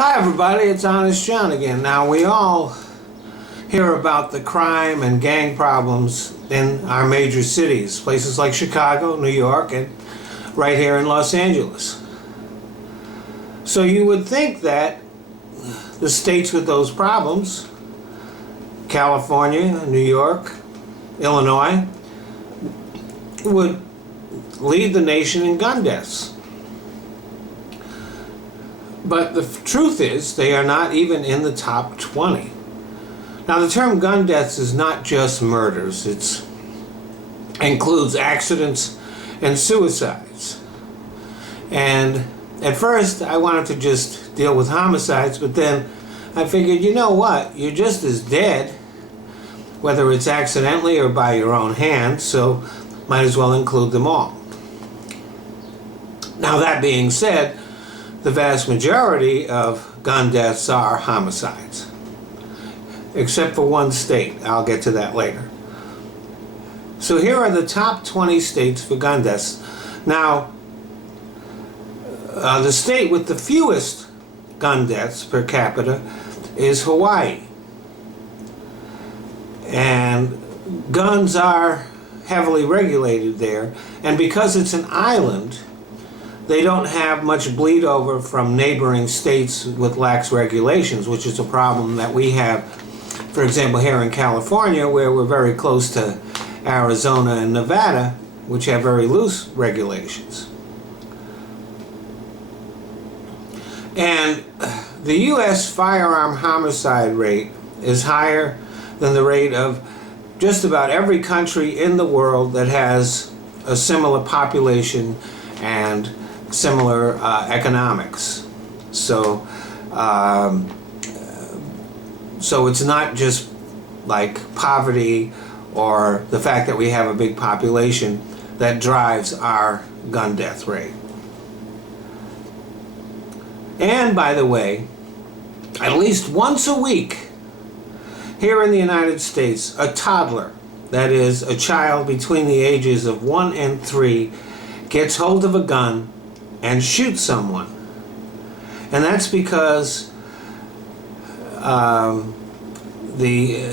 Hi everybody, it's Honest John again. Now we all hear about the crime and gang problems in our major cities, places like Chicago, New York, and right here in Los Angeles. So you would think that the states with those problems, California, New York, Illinois, would lead the nation in gun deaths. But the truth is, they are not even in the top 20. Now, the term gun deaths is not just murders. It includes accidents and suicides. And at first, I wanted to just deal with homicides, but then I figured, you know what? You're just as dead, whether it's accidentally or by your own hand, so might as well include them all. Now, that being said, the vast majority of gun deaths are homicides, except for one state. I'll get to that later. So here are the top 20 states for gun deaths. Now, the state with the fewest gun deaths per capita is Hawaii. And guns are heavily regulated there, and because it's an island, they don't have much bleed over from neighboring states with lax regulations, which is a problem that we have, for example, here in California, where we're very close to Arizona and Nevada, which have very loose regulations. And the U.S. firearm homicide rate is higher than the rate of just about every country in the world that has a similar population and similar economics. So it's not just like poverty or the fact that we have a big population that drives our gun death rate. And by the way, at least once a week here in the United States, a toddler, that is a child between the ages of 1 and 3, gets hold of a gun and shoots someone. And that's because in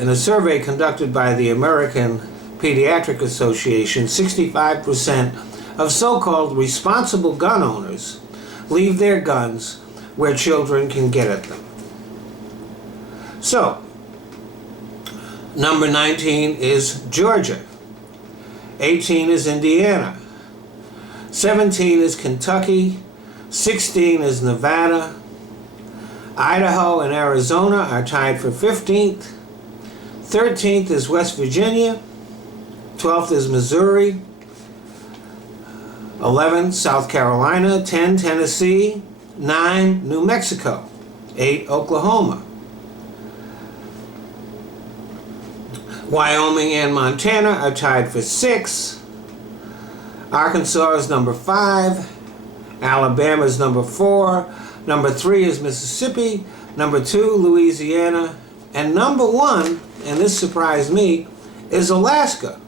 a survey conducted by the American Pediatric Association, 65% of so-called responsible gun owners leave their guns where children can get at them. So, number 19 is Georgia. 18 is Indiana. 17 is Kentucky. 16 is Nevada. Idaho and Arizona are tied for 15th. 13th is West Virginia. 12th is Missouri. 11, South Carolina. 10, Tennessee. 9, New Mexico. 8, Oklahoma. Wyoming and Montana are tied for 6. Arkansas is number 5. Alabama is number 4. Number 3 is Mississippi. Number 2, Louisiana. And number 1, and this surprised me, is Alaska.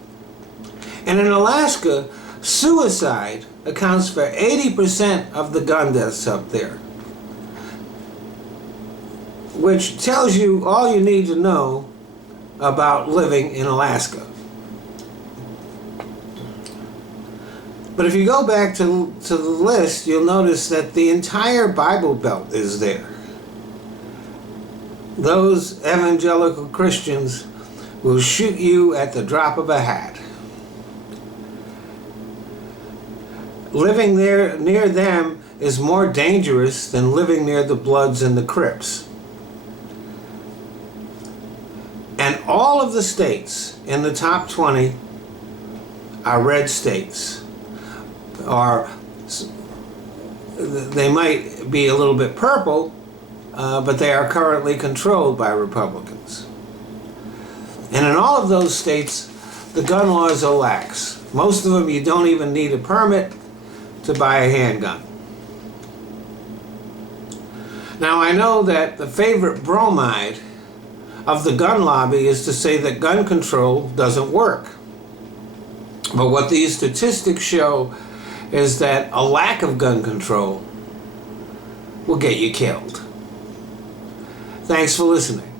And in Alaska, suicide accounts for 80% of the gun deaths up there, which tells you all you need to know about living in Alaska. But if you go back to the list, you'll notice that the entire Bible Belt is there. Those evangelical Christians will shoot you at the drop of a hat. Living there near them is more dangerous than living near the Bloods and the Crips. And all of the states in the top 20 are red states. Or they might be a little bit purple, but they are currently controlled by Republicans. And in all of those states, the gun laws are lax. Most of them, you don't even need a permit to buy a handgun. Now, I know that the favorite bromide of the gun lobby is to say that gun control doesn't work. But what these statistics show is that a lack of gun control will get you killed. Thanks for listening.